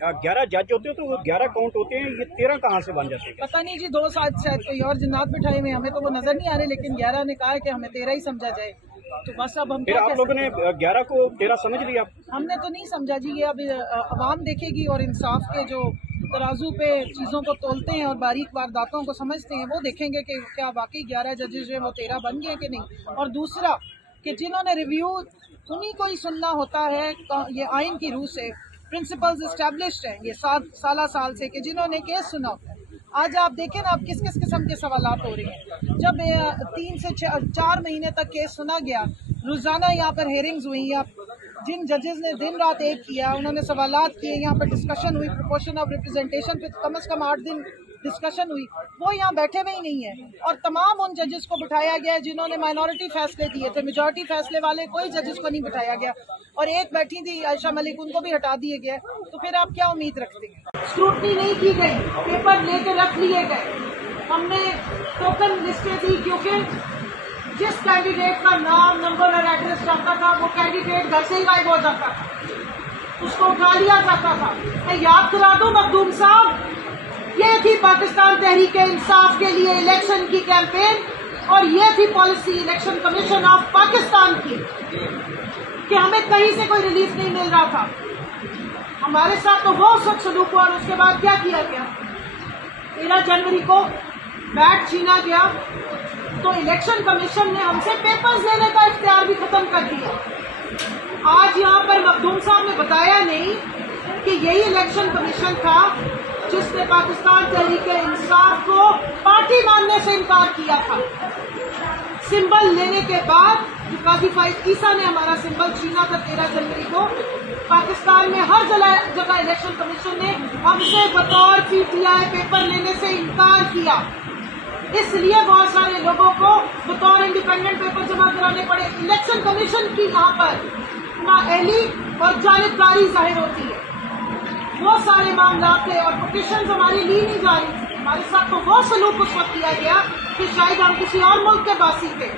11 जज होते हैं तो वो 11 काउंट होते हैं, ये 13 कहाँ से बन जाते हैं? पता नहीं जी, 2 साथ शायद कोई और जिन्नात बिठाए हुए, हमें तो वो नजर नहीं आ रहे, लेकिन 11 ने कहा है कि हमें 13 ही समझा जाए। तो बस अब हम फिर क्या आप कह लोगों ने 11 को 13 समझ लिया? हमने तो नहीं समझा जी, ये अब अवाम देखेगी और इंसाफ के जो तराजू पे चीज़ों को तोलते हैं और बारीक वारदातों को समझते हैं वो देखेंगे कि क्या वाकई 11 जजेस जो वो 13 बन गए कि नहीं। और दूसरा कि जिन्होंने रिव्यू उन्हीं को ही सुनना होता है, ये आइन की रूह से प्रिंसिपल्स इस्टेब्लिश्ड हैं ये 7 साल से कि जिन्होंने केस सुना होता है। आज आप देखें ना, आप किस किस किस्म के सवालात हो रहे हैं। जब 3 से 4 महीने तक केस सुना गया, रोजाना यहाँ पर हेयरिंग्स हुई, या जिन जजेस ने दिन रात एक किया, उन्होंने सवालात किए, यहाँ पर डिस्कशन हुई, प्रोपोर्शन ऑफ रिप्रेजेंटेशन पे कम से कम 8 दिन डिस्कशन हुई, वो यहाँ बैठे हुए ही नहीं है। और तमाम उन जजेस को बिठाया गया है जिन्होंने माइनॉरिटी फैसले दिए थे, मेजॉरिटी फैसले वाले कोई जजेस को नहीं बिठाया गया। और एक बैठी थी आयशा मलिक, उनको भी हटा दिए गए। तो फिर आप क्या उम्मीद रखते हैं? स्क्रूटनी नहीं की गई, पेपर लेके रख लिए गए, हमने टोकन लिस्टें दी, क्योंकि जिस कैंडिडेट का नाम, नंबर और एड्रेस आता था वो कैंडिडेट घर से ही गायब हो जाता था, उसको उठा लिया जाता था। मैं याद करा दूं मखदूम साहब, ये थी पाकिस्तान तहरीक इंसाफ के लिए इलेक्शन की कैंपेन, और ये थी policy election commission of Pakistan की कि हमें कहीं से कोई रिलीफ नहीं मिल रहा था। हमारे साथ तो वो सख्त सलूक हुआ, और उसके बाद क्या किया गया? 13 जनवरी को बैट छीना गया, तो इलेक्शन कमीशन ने हमसे पेपर्स लेने का इख्तियार भी खत्म कर दिया। आज यहाँ पर मखदूम साहब ने बताया नहीं कि यही इलेक्शन कमीशन था जिसने पाकिस्तान तहरीक इंसाफ को पार्टी मानने से इनकार किया था। सिंबल लेने के बाद जो काजी फाइज ईसा ने हमारा सिंबल छीना था 13 जनवरी को, पाकिस्तान में हर जगह इलेक्शन कमीशन ने हमसे बतौर पीटीआई पेपर लेने से इनकार किया। इसलिए बहुत सारे लोगों को बतौर इंडिपेंडेंट पेपर जमा कराने पड़े। इलेक्शन कमीशन की यहाँ पर नाअहली और जानिबदारी जाहिर होती है। वो सारे मामला थे और पिटिशन हमारी ली नहीं जा रही थी। हमारे साथ तो वो सलूक उस वक्त किया गया कि शायद हम किसी और मुल्क के बासी थे।